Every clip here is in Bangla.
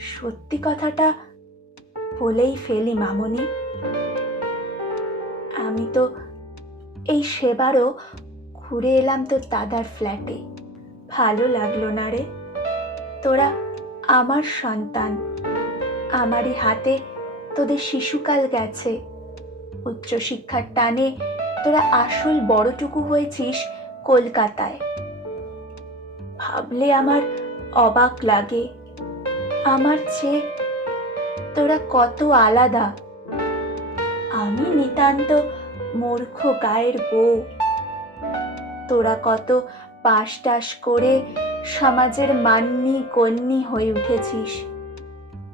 সত্যি কথাটা বলেই ফেলি, মামনি। আমি তো এই সেবারও ঘুরে এলাম তোর দাদার ফ্ল্যাটে। ভালো লাগল না রে। তোরা আমার সন্তান। আমারই হাতে তোদের শিশুকাল গেছে। উচ্চশিক্ষার টানে তোরা আসল বড়টুকু হয়েছিস কলকাতায়। ভাবলে আমার অবাক লাগে। আমার চেয়ে তোরা কত আলাদা। আমি নিতান্ত মূর্খ গায়ের বউ। তোরা কত পাশ টাস করে সমাজের মান্নি কন্যি হয়ে উঠেছিস।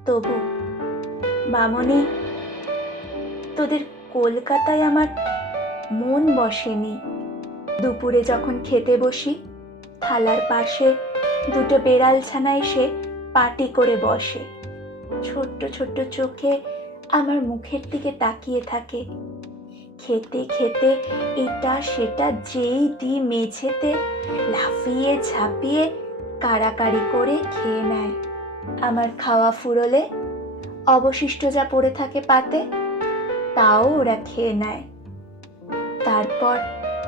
তবু মামনি, তোদের কলকাতায় আমার মন বসেনি। দুপুরে যখন খেতে বসি, থালার পাশে দুটো বেড়াল ছানা এসে পাটি করে বসে। ছোট্ট ছোট্ট চোখে আমার মুখের দিকে তাকিয়ে থাকে। খেতে খেতে এটা সেটা যেই দি মেঝেতে লাফিয়ে ঝাঁপিয়ে কাড়াকাড়ি করে খেয়ে নেয়। আমার খাওয়া ফুরলে অবশিষ্ট যা পড়ে থাকে পাতে, তাও ওরা খেয়ে নেয়। তারপর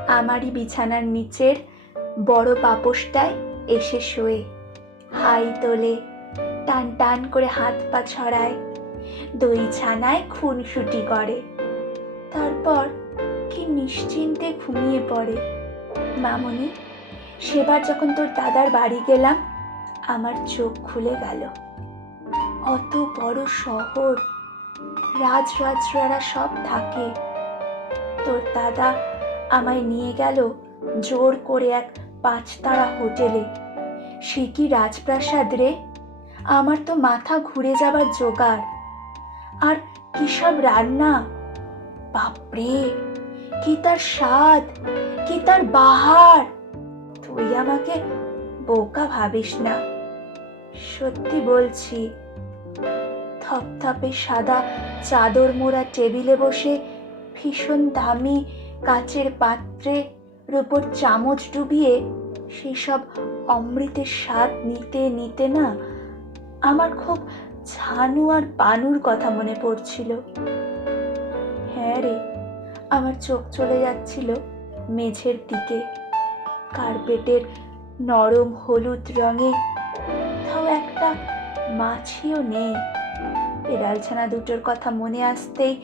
আমারই বিছানার নিচের বড় পাপোশটায় এসে শোয়ে। হাই তোলে টান টান করে হাত পা ছড়ায়, দই ছানায় খুনসুটি করে। তারপর কি নিশ্চিন্তে ঘুমিয়ে পড়ে। মামনি, সেবার যখন তোর দাদার বাড়ি গেলাম, আমার চোখ খুলে গেল। অত বড় শহর রাজরাজরারা সব থাকে। তোর দাদা আমায় নিয়ে গেল জোর করে এক পাঁচতারা হোটেলে। সে কি রাজপ্রাসাদ রে? আমার তো মাথা ঘুরে যাবার জোগাড়। আর কি সব রান্না? বাপরে, কি তার স্বাদ, কি তার বাহার? তুই আমাকে বোকা ভাবিস না। সত্যি বলছি, থপথপে সাদা চাদর মোড়া টেবিলে বসে ভীষণ দামি কাচের পাত্রে উপর চামচ ডুবিয়ে সেই সব অমৃতের স্বাদ নিতে নিতে না আমার খুব ছানু আর বানুর কথা মনে পড়ছিল। হ্যাঁ রে, আমার চোখ চলে যাচ্ছিল মেঝের দিকে। কার্পেটের নরম হলুদ রঙে কোথাও একটা মাছিও নেই। বিড়ালছানা দুটোর কথা মনে আসতেই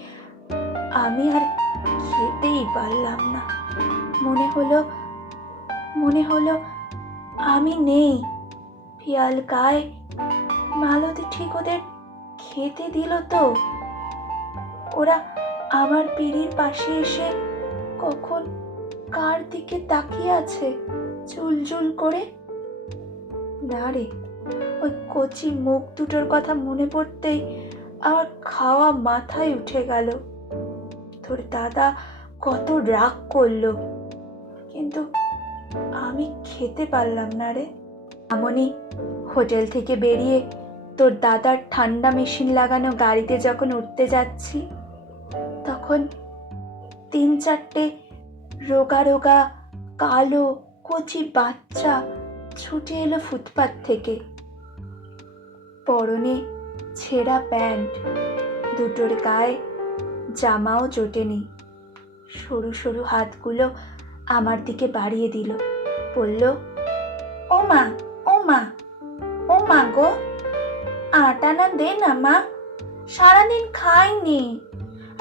আমি আর খেতেই পারলাম না। মনে হলো মনে হলো আমি নেই। পিয়াল গায়ে মালতী ঠিক ওদের খেতে দিল তো। ওরা আমার পিড়ির পাশে এসে কখন কার দিকে তাকিয়ে আছে চুলচুল করে? না রে, ওই কচি মুখ দুটোর কথা মনে পড়তেই আমার খাওয়া মাথায় উঠে গেল। তোর দাদা কত রাগ করল, কিন্তু আমি খেতে পারলাম না রে। এমনই হোটেল থেকে বেরিয়ে তোর দাদার ঠান্ডা মেশিন লাগানো গাড়িতে যখন উঠতে যাচ্ছি, তখন তিন চারটে রোগা রোগা কালো কচি বাচ্চা ছুটে এলো ফুটপাত থেকে। পরনে ছেঁড়া প্যান্ট, দুটোর গায়ে জামাও জোটেনি। সরু সরু হাতগুলো আমার দিকে বাড়িয়ে দিল। বলল ও মা ও মা ও মা গো। আটা না দে না, মা। সারাদিন খাইনি।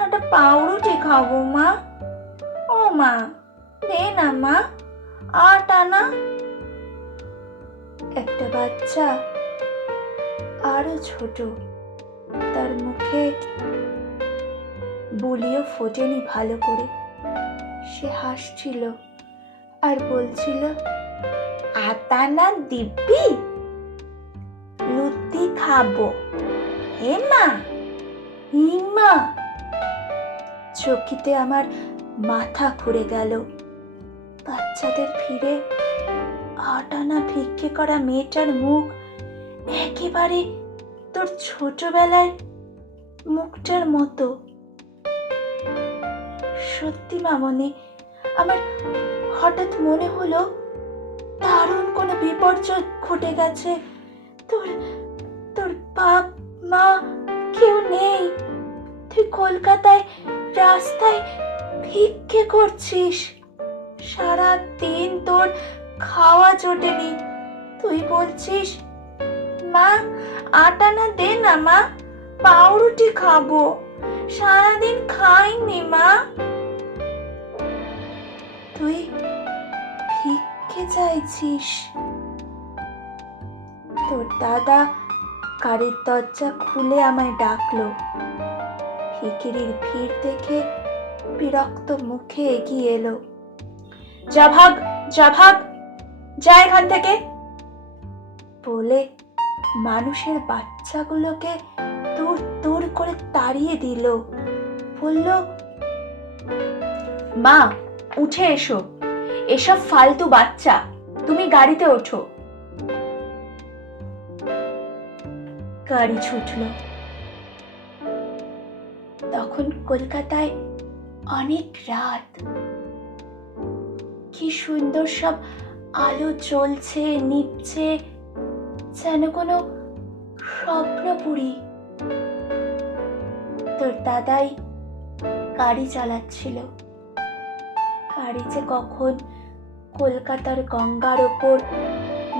একটা পাউরুটি খাব, মা। ও, মা, দে না, মা। আটা না। একটা বাচ্চা, আরও ছোট, তার মুখে বলিও ফোটেনি ভালো করে। সে হাসছিল আর বলছিল আতা না দিব্যি খাব। হে মা হিমা চকিতে আমার মাথা ঘুরে গেল। বাচ্চাদের ফিরে আটানা ভিক্ষে করা মেয়েটার মুখ একেবারে তোর ছোটবেলায় মুখটার মতো। সত্যি মামনি আমার হঠাৎ মনে হলো দারুণ কোনো বিপর্যয় ঘটে গেছে। তোর তোর বাপ মা কেউ নেই। তুই কলকাতায় রাস্তায় ভিক্ষে করছিস। সারা দিন তোর খাওয়া জোটেনি। তুই বলছিস, মা, আটা না দে না, মা, পাউরুটি খাব। সারাদিন খাইনি, মা। তুই ভিক্ষে চাইছিস। তোর দাদা গাড়ির দরজা খুলে আমায় ডাকলো। ভিকিরির ভিড় দেখে বিরক্ত মুখে এগিয়ে এলো। যা ভাগ যা ভাগ, যা এখান থেকে। বলে মানুষের বাচ্চাগুলোকে দূর দূর করে তাড়িয়ে দিল। বলল, মা, উঠে এসো। এসব ফালতু বাচ্চা, তুমি গাড়িতে ওঠো। গাড়ি ছুটল। তখন কলকাতায় অনেক রাত। কি সুন্দর সব আলো জ্বলছে নিচ্ছে যেন কোনো স্বপ্নপুরী তোর দাদাই গাড়ি চালাচ্ছিল। গাড়ি যে কখন কলকাতার গঙ্গার ওপর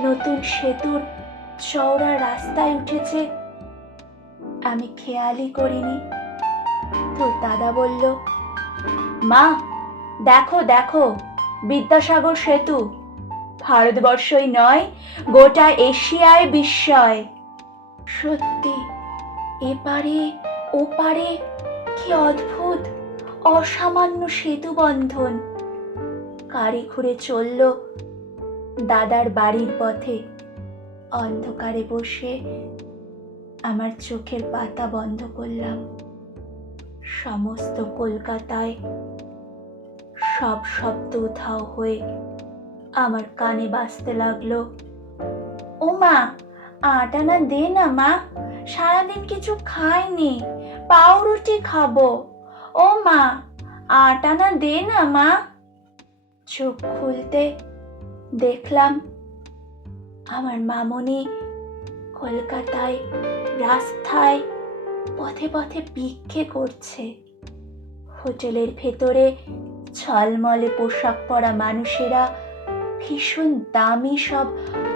নতুন সেতুর চওড়া রাস্তায় উঠেছে। আমি খেয়ালই করিনি। তোর দাদা বলল, মা, দেখো দেখো, বিদ্যাসাগর সেতু। ভারতবর্ষই নয়, গোটা এশিয়ায় বিস্ময়। সত্যি, এপারে, ওপারে কি অদ্ভুত, অসামান্য সেতু বন্ধন। গাড়ি ঘুরে চলল দাদার বাড়ির পথে। অন্ধকারে বসে আমার চোখের পাতা বন্ধ করলাম। সমস্ত কলকাতায় সব শব্দ উধাও হয়ে আমার কানে বাজতে লাগল, ও মা, আটা না দে না মা, সারাদিন কিছু খাইনি, পাউরুটি খাব। ও মা, আটা না দে না মা। চোখ খুলতে দেখলাম আমার মামনি কলকাতায় রাস্তায় পথে পথে ভিক্ষে করছে। হোটেলের ভেতরে ছলমলে পোশাক পরা মানুষেরা ভীষণ দামি সব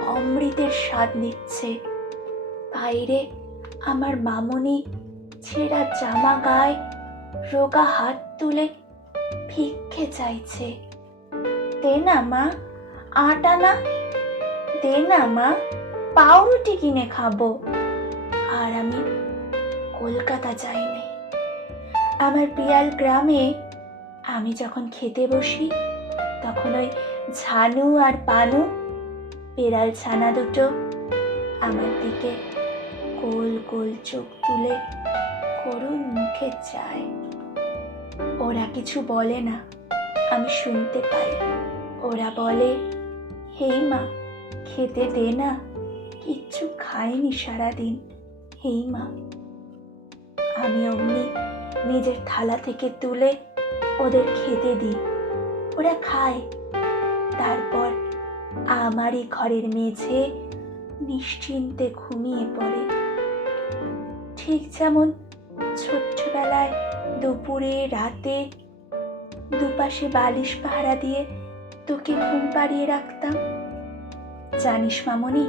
অমৃতের স্বাদ নিচ্ছে। বাইরে আমার মামনি ছেঁড়া জামা গায়ে রোগা হাত তুলে ভিক্ষে চাইছে। দে না মা, আটা না দে না, মা। পাউরুটি কিনে খাব। আর আমি কলকাতা যাইনি। আমার পিয়াল গ্রামে আমি যখন খেতে বসি, তখন ওই ঝানু আর পানু, বেড়াল ছানা দুটো আমার দিকে গোল গোল চোখ তুলে করুণ মুখে চায়। ওরা কিছু বলে না, আমি শুনতে পাই। ওরা বলে, হেই মা খেতে দে না, কিচ্ছু খাইনি সারাদিন, হেই মা। আমি অমনি নিজের থালা থেকে তুলে ওদের খেতে দিই, ওরা খায়। তারপর আমারই ঘরের মেঝে নিশ্চিন্তে ঘুমিয়ে পড়ে। ঠিক যেমন ছোট্টবেলায় দুপুরে, রাতে দুপাশে বালিশ পাহারা দিয়ে তোকে ঘুম পাড়িয়ে রাখতাম। জানিস মামনি,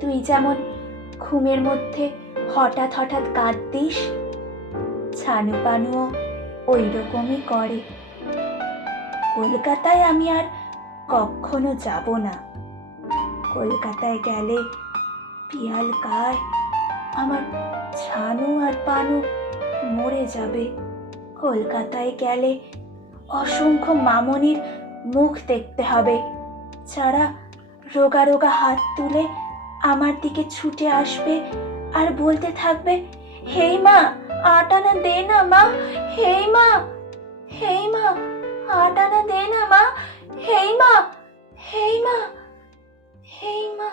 তুই যেমন ঘুমের মধ্যে হঠাৎ হঠাৎ কাঁদতিস, ছানু পানুও ওই রকমই করে। কলকাতায় আমি আর কখনো যাব না। কলকাতায় গেলে পিয়াল কায়, আমার ছানু আর পানু মরে যাবে। কলকাতায় গেলে অসংখ্য মামনির মুখ দেখতে হবে যারা রোগা রোগা হাত তুলে আমার দিকে ছুটে আসবে আর বলতে থাকবে হেই মা, আটা না দে না মা হেই মা হেই মা, আটা না দে না মা হেই মা হেই মা হেই মা।